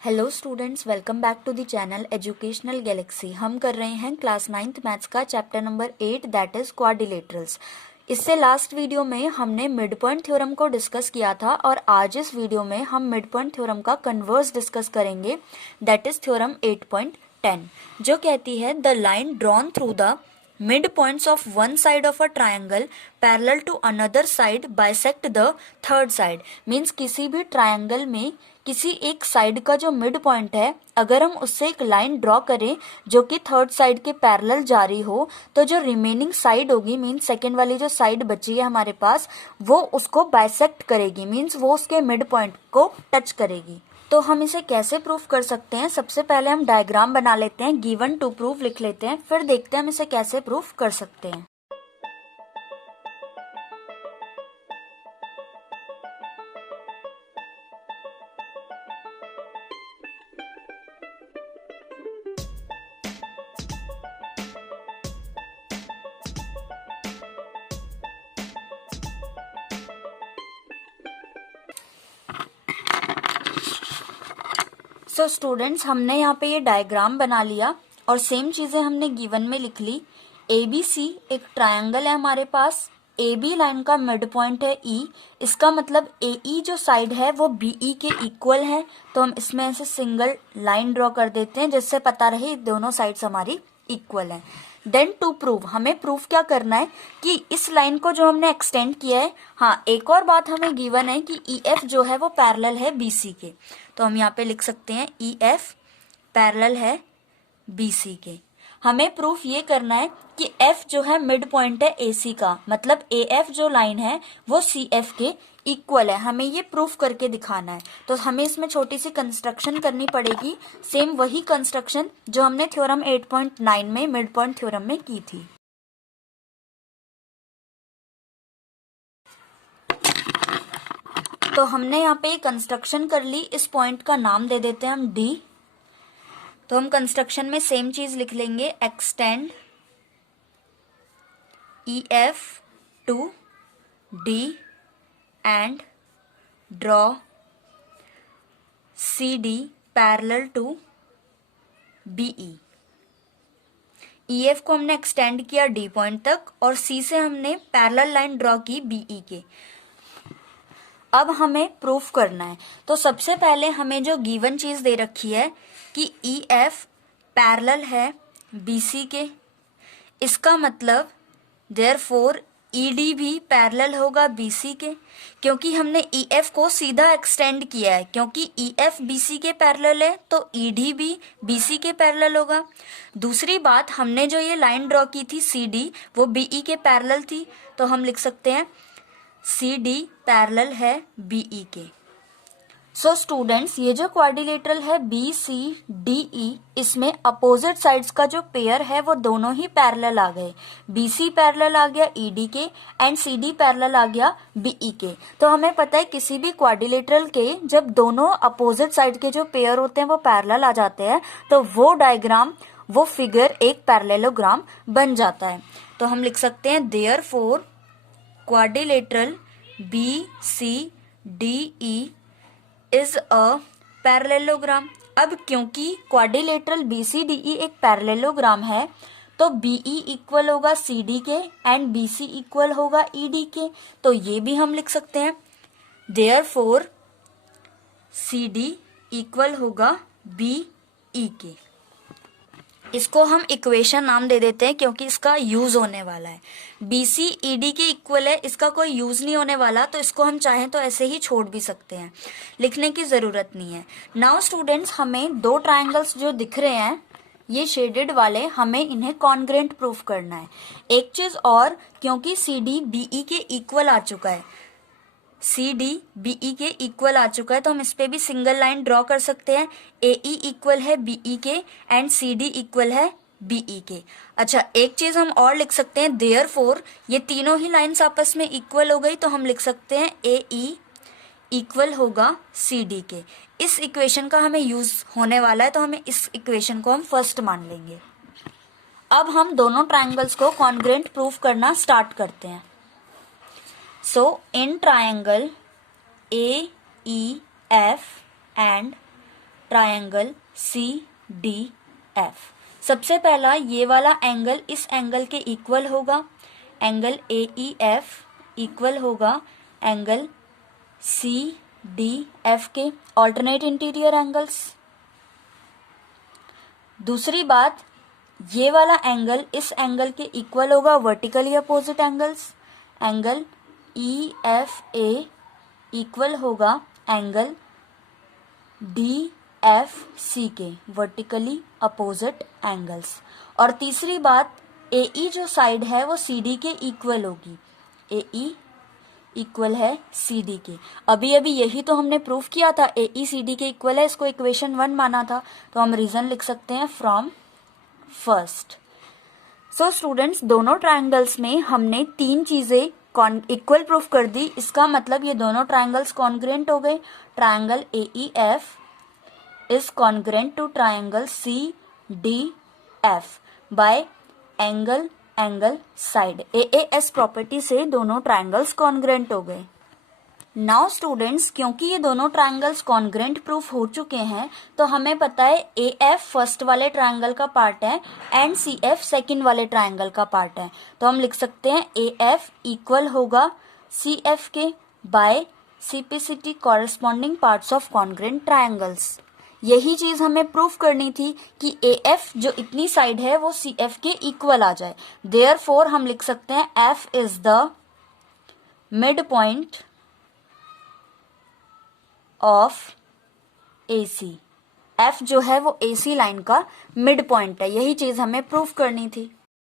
Hello students, welcome back to the channel educational galaxy. हम कर रहे हैं क्लास 9th मैथ्स का chapter number 8 that is quadrilaterals. इससे लास्ट वीडियो में हमने मिड पॉइंट थ्योरम को डिस्कस किया था और आज इस वीडियो में हम मिड पॉइंट थ्योरम का कन्वर्स डिस्कस करेंगे दैट इज थ्योरम 8.10 जो कहती है the line drawn through the mid points of one side of a triangle parallel to another side bisect the third side. Means किसी भी triangle में किसी एक साइड का जो मिड पॉइंट है, अगर हम उससे एक लाइन ड्रॉ करें जो कि थर्ड साइड के पैरेलल जा रही हो, तो जो रिमेनिंग साइड होगी, मीन्स सेकेंड वाली जो साइड बची है हमारे पास, वो उसको बाइसेक्ट करेगी। मीन्स वो उसके मिड पॉइंट को टच करेगी। तो हम इसे कैसे प्रूफ कर सकते हैं? सबसे पहले हम डायग्राम बना लेते हैं, गिवन टू प्रूफ लिख लेते हैं, फिर देखते हैं हम इसे कैसे प्रूफ कर सकते हैं। सो स्टूडेंट्स, हमने यहाँ पे ये डायग्राम बना लिया और सेम चीजें हमने गिवन में लिख ली। ABC एक ट्रायंगल है हमारे पास, AB लाइन का मिड पॉइंट है E। इसका मतलब AE जो साइड है वो BE के इक्वल है, तो हम इसमें ऐसे सिंगल लाइन ड्रॉ कर देते हैं जिससे पता रहे दोनों साइड्स हमारी इक्वल है। देन टू प्रूव, हमें प्रूफ क्या करना है कि इस लाइन को जो हमने एक्सटेंड किया है, हाँ एक और बात हमें गिवन है कि EF जो है वो पैरेलल है BC के, तो हम यहाँ पे लिख सकते हैं EF पैरेलल है BC के। हमें प्रूफ ये करना है कि F जो है मिड पॉइंट है AC का, मतलब AF जो लाइन है वो CF के इक्वल है। हमें ये प्रूफ करके दिखाना है, तो हमें इसमें छोटी सी कंस्ट्रक्शन करनी पड़ेगी, सेम वही कंस्ट्रक्शन जो हमने थ्योरम 8.9 में मिड पॉइंट थ्योरम में की थी। तो हमने यहाँ पे कंस्ट्रक्शन कर ली, इस पॉइंट का नाम दे देते हैं हम D। तो हम कंस्ट्रक्शन में सेम चीज लिख लेंगे, extend EF to D and draw CD parallel to BE। EF को हमने एक्सटेंड किया D पॉइंट तक और C से हमने पैरेलल लाइन ड्रॉ की BE के। अब हमें प्रूफ करना है, तो सबसे पहले हमें जो गिवन चीज दे रखी है कि EF पैरेलल है BC के, इसका मतलब देयरफॉर ED भी पैरेलल होगा BC के, क्योंकि हमने EF को सीधा एक्सटेंड किया है। क्योंकि EF BC के पैरेलल है तो ED भी BC के पैरेलल होगा। दूसरी बात, हमने जो ये लाइन ड्रॉ की थी CD, वो BE के पैरेलल थी, तो हम लिख सकते हैं CD पैरेलल है BE के। सो स्टूडेंट्स, ये जो क्वाड्रिलेटरल है BCDE, इसमें अपोजिट साइड्स का जो पेयर है वो दोनों ही पैरेलल आ गए। BC पैरेलल आ गया ED के एंड CD पैरेलल आ गया BE के। तो हमें पता है किसी भी क्वाड्रिलेटरल के जब दोनों अपोजिट साइड के जो पेयर होते हैं वो पैरेलल आ जाते हैं, तो वो डायग्राम, वो फिगर एक पैरेललोग्राम बन जाता है। तो हम लिख सकते हैं therefore quadrilateral BCDE is a parallelogram. अब क्योंकि क्वाड्रिलेटरल BCDE एक पैरेललोग्राम है, तो BE इक्वल होगा CD के एंड BC इक्वल होगा ED के, तो ये भी हम लिख सकते हैं देयरफॉर CD इक्वल होगा BE के। इसको हम इक्वेशन नाम दे देते हैं क्योंकि इसका यूज होने वाला है। BC ED के इक्वल है, इसका कोई यूज नहीं होने वाला, तो इसको हम चाहें तो ऐसे ही छोड़ भी सकते हैं, लिखने की जरूरत नहीं है। नाउ स्टूडेंट्स, हमें दो ट्रायंगल्स जो दिख रहे हैं ये शेडेड वाले, हमें इन्हें कॉन्ग्रुएंट प्रूफ करना है। एक चीज और, क्योंकि CD BE के इक्वल आ चुका है, CD BE के इक्वल आ चुका है, तो हम इस पे भी सिंगल लाइन ड्रॉ कर सकते हैं। AE इक्वल है BE के एंड CD इक्वल है BE के। अच्छा, एक चीज हम और लिख सकते हैं, देयरफॉर ये तीनों ही लाइंस आपस में इक्वल हो गई, तो हम लिख सकते हैं AE इक्वल होगा CD के। इस इक्वेशन का हमें यूज होने वाला है, तो हमें इस इक्वेशन को हम फर्स्ट मान लेंगे। अब हम दोनों ट्रायंगल्स को कॉन्ग्रुएंट प्रूफ करना स्टार्ट करते हैं। So in triangle AEF and triangle CDF। सबसे पहला ये वाला एंगल इस एंगल के इक्वल होगा, एंगल AEF इक्वल होगा एंगल CDF के, ऑल्टरनेट इंटीरियर एंगल्स। दूसरी बात, ये वाला एंगल इस एंगल के इक्वल होगा vertically opposite angles, angle EFA equal होगा एंगल DFC के, वर्टिकली अपोजिट एंगल्स। और तीसरी बात, AE जो साइड है वो CD के इक्वल होगी, AE इक्वल है CD के। अभी अभी यही तो हमने प्रूफ किया था, AE CD के इक्वल है, इसको इक्वेशन 1 माना था, तो हम रीजन लिख सकते हैं फ्रॉम फर्स्ट। सो स्टूडेंट्स, दोनों ट्रायंगल्स में हमने 3 चीजें इक्वल प्रूफ कर दी। इसका मतलब ये दोनों ट्रायंगल्स कॉन्ग्रुएंट हो गए। Triangle AEF is congruent to triangle CDF by angle side. AAS property से दोनों ट्रायंगल्स कॉन्ग्रुएंट हो गए। नाउ स्टूडेंट्स, क्योंकि ये दोनों ट्रायंगल्स कॉन्ग्रुएंट प्रूफ हो चुके हैं, तो हमें पता है AF फर्स्ट वाले ट्रायंगल का पार्ट है एंड CF सेकंड वाले ट्रायंगल का पार्ट है। तो हम लिख सकते हैं AF इक्वल होगा CF के by CPCT corresponding parts of congruent triangles. यही चीज हमें प्रूफ करनी थी कि AF जो इतनी साइड है वो CF के इक्वल आ जाए। देयरफॉर हम लिख सकते हैं F is the mid point of AC। F जो है वो AC लाइन का मिड पॉइंट है। यही चीज हमें प्रूफ करनी थी।